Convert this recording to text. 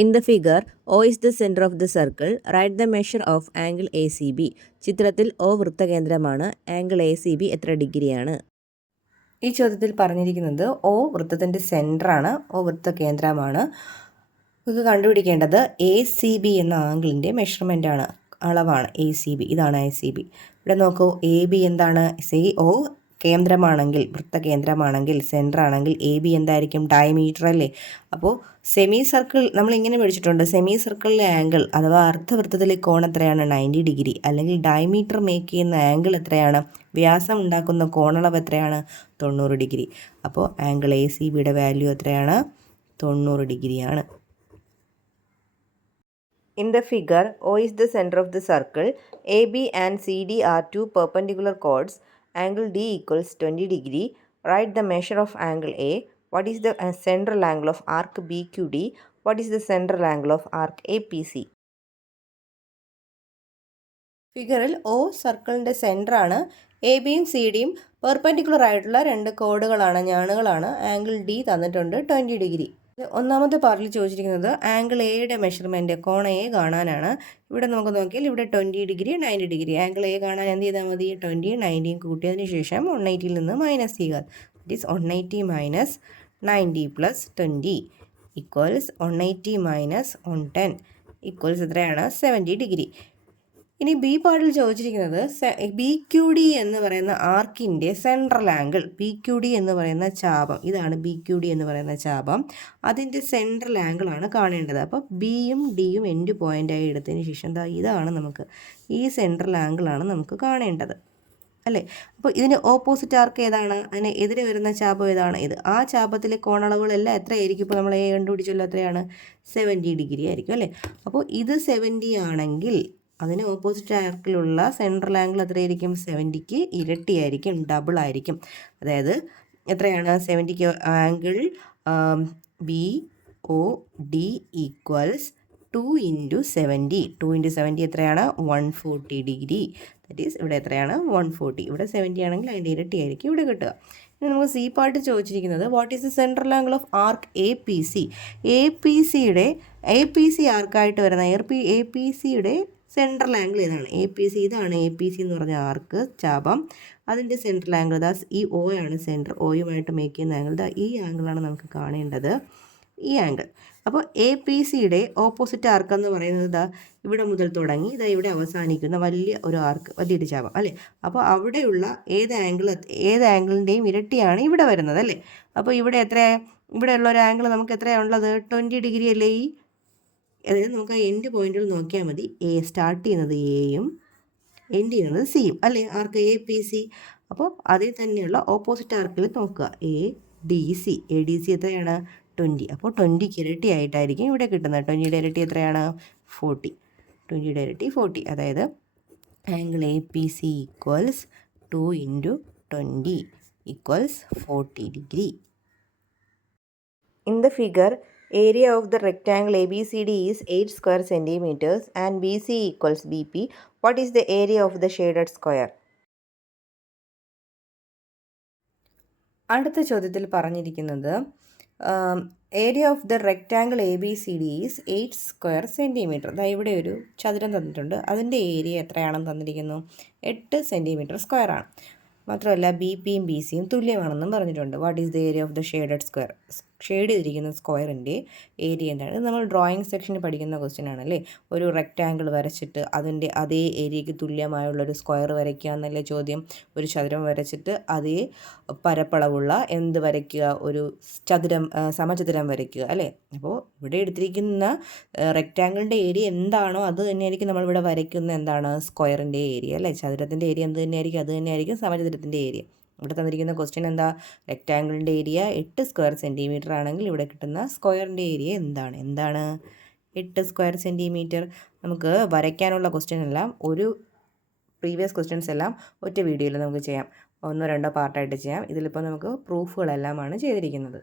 In the figure, O is the center of the circle. Write the measure of angle ACB. ചിത്രത്തിൽ O വൃത്തകേന്ദ്രമാണ്. Angle ACB എത്ര ഡിഗ്രിയാണ്? ഈ ചോദ്യത്തിൽ പറഞ്ഞിരിക്കുന്നത് O വൃത്തത്തിൻ്റെ സെൻറ്ററാണ്, O വൃത്തകേന്ദ്രമാണ്. നമുക്ക് കണ്ടുപിടിക്കേണ്ടത് ACB എന്ന ആംഗിളിൻ്റെ മെഷർമെൻ്റാണ്, അളവാണ് ACB. ഇതാണ് ACB. ഇവിടെ നോക്കൂ, AB എന്താണ്? O കേന്ദ്രമാണെങ്കിൽ, വൃത്തകേന്ദ്രമാണെങ്കിൽ, സെൻറ്റർ ആണെങ്കിൽ AB എന്തായിരിക്കും? ഡയമീറ്റർ അല്ലേ? അപ്പോൾ സെമി സർക്കിൾ നമ്മൾ ഇങ്ങനെ പഠിച്ചിട്ടുണ്ട്. സെമി സർക്കിളിലെ ആംഗിൾ അഥവാ അർദ്ധവൃത്തത്തിലെ കോൺ എത്രയാണ്? 90 ഡിഗ്രി. അല്ലെങ്കിൽ ഡയമീറ്റർ മേക്ക് ചെയ്യുന്ന ആംഗിൾ എത്രയാണ്? വ്യാസം ഉണ്ടാക്കുന്ന കോണളവ് എത്രയാണ്? 90 ഡിഗ്രി. അപ്പോൾ ആംഗിൾ ACBയുടെ വാല്യൂ എത്രയാണ്? 90 ഡിഗ്രിയാണ്. In the figure, O is the center of the circle. AB and CD are two perpendicular chords. Angle D equals 20 degree. Write the measure of angle A. What is the central angle of arc BQD? What is the central angle of arc APC? ഫിഗറിൽ O സർക്കിളിൻ്റെ സെൻറ്ററാണ്. A ബിയും C ഡിയും perpendicular ആയിട്ടുള്ള രണ്ട് കോഡുകളാണ്, ഞാണുകളാണ്. Angle D തന്നിട്ടുണ്ട് 20 degree. ഒന്നാമത്തെ പാർട്ടിൽ ചോദിച്ചിരിക്കുന്നത് ആംഗിൾ എയുടെ മെഷർമെൻറ്റ്, കോൺ എ കാണാനാണ്. ഇവിടെ നമുക്ക് നോക്കിയാൽ ഇവിടെ 20 ഡിഗ്രി 90 ഡിഗ്രി. ആംഗിൾ എ കാണാൻ എന്ത് ചെയ്താൽ മതി? 20 90 കൂട്ടിയതിന് ശേഷം 180ൽ നിന്ന് മൈനസ് ചെയ്യുക. That is 180 minus 90 plus 20 equals 180 minus 110 equals എത്രയാണ്? 70 ഡിഗ്രി. ഇനി ബി പാർട്ടിൽ ചോദിച്ചിരിക്കുന്നത് BQD എന്ന് പറയുന്ന ആർക്കിൻ്റെ സെൻട്രൽ ആംഗിൾ, BQD എന്ന് പറയുന്ന ചാപം, ഇതാണ് BQD എന്ന് പറയുന്ന ചാപം, അതിൻ്റെ സെൻട്രൽ ആംഗിളാണ് കാണേണ്ടത്. അപ്പോൾ ബിയും ഡിയും എൻഡ് പോയിൻ്റായി എടുത്തതിന് ശേഷം ഇതാണ് നമുക്ക് ഈ സെൻട്രൽ ആംഗിളാണ് നമുക്ക് കാണേണ്ടത് അല്ലേ? അപ്പോൾ ഇതിന് ഓപ്പോസിറ്റ് ആർക്ക് ഏതാണ്? അതിന് എതിരെ വരുന്ന ചാപം ഏതാണ്? ഇത്. ആ ചാപത്തിലെ കോണളവുകളെല്ലാം എത്രയായിരിക്കും? ഇപ്പോൾ നമ്മൾ കണ്ടുപിടിച്ചല്ലോ, എത്രയാണ്? 70 ഡിഗ്രി ആയിരിക്കും അല്ലേ? അപ്പോൾ ഇത് 70 ആണെങ്കിൽ അതിന് ഓപ്പോസിറ്റ് ആർക്കിലുള്ള സെൻട്രൽ ആംഗിൾ എത്രയായിരിക്കും? 70ക്ക് ഇരട്ടിയായിരിക്കും, ഡബിൾ ആയിരിക്കും. അതായത് എത്രയാണ്? 70ക്ക് ആംഗിൾ BOD ഈക്വൽസ് 2 × 70. 2 × 70 എത്രയാണ്? 140 ഡിഗ്രി. ദറ്റ് ഈസ് ഇവിടെ എത്രയാണ്? 140. ഇവിടെ 70 ആണെങ്കിൽ അതിൻ്റെ ഇരട്ടിയായിരിക്കും ഇവിടെ കിട്ടുക. ഇനി നമുക്ക് സി പാർട്ട് ചോദിച്ചിരിക്കുന്നത് what is the central angle of arc APC. APC ആർക്കായിട്ട് വരുന്ന APCയുടെ സെൻട്രൽ ആംഗിൾ ഇതാണ്. APC ഇതാണ്. APC എന്ന് പറഞ്ഞ ആർക്ക് ചാപം, അതിൻ്റെ സെൻട്രൽ ആംഗിൾ ഈ O ആണ് സെൻറ്റർ. Oയുമായിട്ട് മേക്ക് ചെയ്യുന്ന ആംഗിൾ ഈ ആംഗിളാണ് നമുക്ക് കാണേണ്ടത്, ഈ ആംഗിൾ. അപ്പോൾ APCയുടെ ഓപ്പോസിറ്റ് ആർക്ക് എന്ന് പറയുന്നത് ഇവിടെ മുതൽ തുടങ്ങി ഇവിടെ അവസാനിക്കുന്ന വലിയ ഒരു ആർക്ക്, വലിയൊരു ചാപം അല്ലേ? അപ്പോൾ അവിടെയുള്ള ഏത് ആംഗിളിൻ്റെയും ഇരട്ടിയാണ് ഇവിടെ വരുന്നത് അല്ലേ? അപ്പോൾ ഇവിടെയുള്ള ഒരു ആംഗിൾ നമുക്ക് എത്രയാണ് ഉള്ളത്? 20 ഡിഗ്രി അല്ലേ? അതായത് നമുക്ക് ആ എൻഡ് പോയിന്റിൽ നോക്കിയാൽ മതി. സ്റ്റാർട്ട് ചെയ്യുന്നത് എയും എൻഡ് ചെയ്യുന്നത് സിയും അല്ലേ? ആർക്ക് APC. അപ്പോൾ അതിൽ തന്നെയുള്ള ഓപ്പോസിറ്റ് ആർക്കിൽ നോക്കുക, ADC എത്രയാണ്? 20. അപ്പോൾ 20ക്ക് ഇരട്ടി ആയിട്ടായിരിക്കും ഇവിടെ കിട്ടുന്നത്. 20യുടെ ഇരട്ടി എത്രയാണ്? 40. 20യുടെ ഇരട്ടി 40. അതായത് angle APC equals 2 × 20 equals 40 degree. In the figure, area of the rectangle ABCD is 8 square centimeters and BC equals BP. What is the area of the shaded square? അടുത്ത ചോദ്യത്തിൽ പറഞ്ഞിരിക്കുന്നത് area of the rectangle ABCD is 8 square centimetre. ഇവിടെ ഒരു ചതുരം തന്നിട്ടുണ്ട്, അതിൻ്റെ area എത്രയാണെന്ന് തന്നിരിക്കുന്നു? 8 സെൻറ്റിമീറ്റർ സ്ക്വയർ ആണ്. മാത്രമല്ല BPയും BCയും തുല്യമാണെന്നും പറഞ്ഞിട്ടുണ്ട്. What is the area of the shaded square? Shade ചെയ്തിരിക്കുന്ന സ്ക്വയറിൻ്റെ ഏരിയ എന്താണ്? ഇത് നമ്മൾ ഡ്രോയിങ് സെക്ഷനിൽ പഠിക്കുന്ന ക്വസ്റ്റ്യൻ ആണല്ലേ. ഒരു റെക്റ്റാങ്കിൾ വരച്ചിട്ട് അതിൻ്റെ അതേ ഏരിയയ്ക്ക് തുല്യമായുള്ളൊരു സ്ക്വയർ വരയ്ക്കുക എന്നല്ലേ ചോദ്യം. ഒരു ചതുരം വരച്ചിട്ട് അതേ പരപ്പളവുള്ള എന്ത് വരയ്ക്കുക? ഒരു സമചതുരം വരയ്ക്കുക അല്ലേ? അപ്പോൾ ഇവിടെ എടുത്തിരിക്കുന്ന റെക്റ്റാങ്കിളിൻ്റെ ഏരിയ എന്താണോ അത് തന്നെയായിരിക്കും നമ്മളിവിടെ വരയ്ക്കുന്ന എന്താണ്? സ്ക്വയറിൻ്റെ ഏരിയ അല്ലേ? ചതുരത്തിൻ്റെ ഏരിയ എന്ത് തന്നെയായിരിക്കും? അത് തന്നെയായിരിക്കും സമചതുരത്തിൻ്റെ ഏരിയ. ഇവിടെ തന്നിരിക്കുന്ന ക്വസ്റ്റ്യൻ എന്താ? റെക്റ്റാങ്കിളിൻ്റെ ഏരിയ 8 സ്ക്വയർ സെൻറ്റിമീറ്റർ ആണെങ്കിൽ ഇവിടെ കിട്ടുന്ന സ്ക്വയറിൻ്റെ ഏരിയ എന്താണ്? 8 സ്ക്വയർ സെൻറ്റിമീറ്റർ. നമുക്ക് വരയ്ക്കാനുള്ള ക്വസ്റ്റ്യൻ എല്ലാം പ്രീവിയസ് ക്വസ്റ്റ്യൻസ് എല്ലാം ഒറ്റ വീഡിയോയിൽ നമുക്ക് ചെയ്യാം. 1-2 പാർട്ടായിട്ട് ചെയ്യാം. ഇതിലിപ്പോൾ നമുക്ക് പ്രൂഫുകളെല്ലാമാണ് ചെയ്തിരിക്കുന്നത്.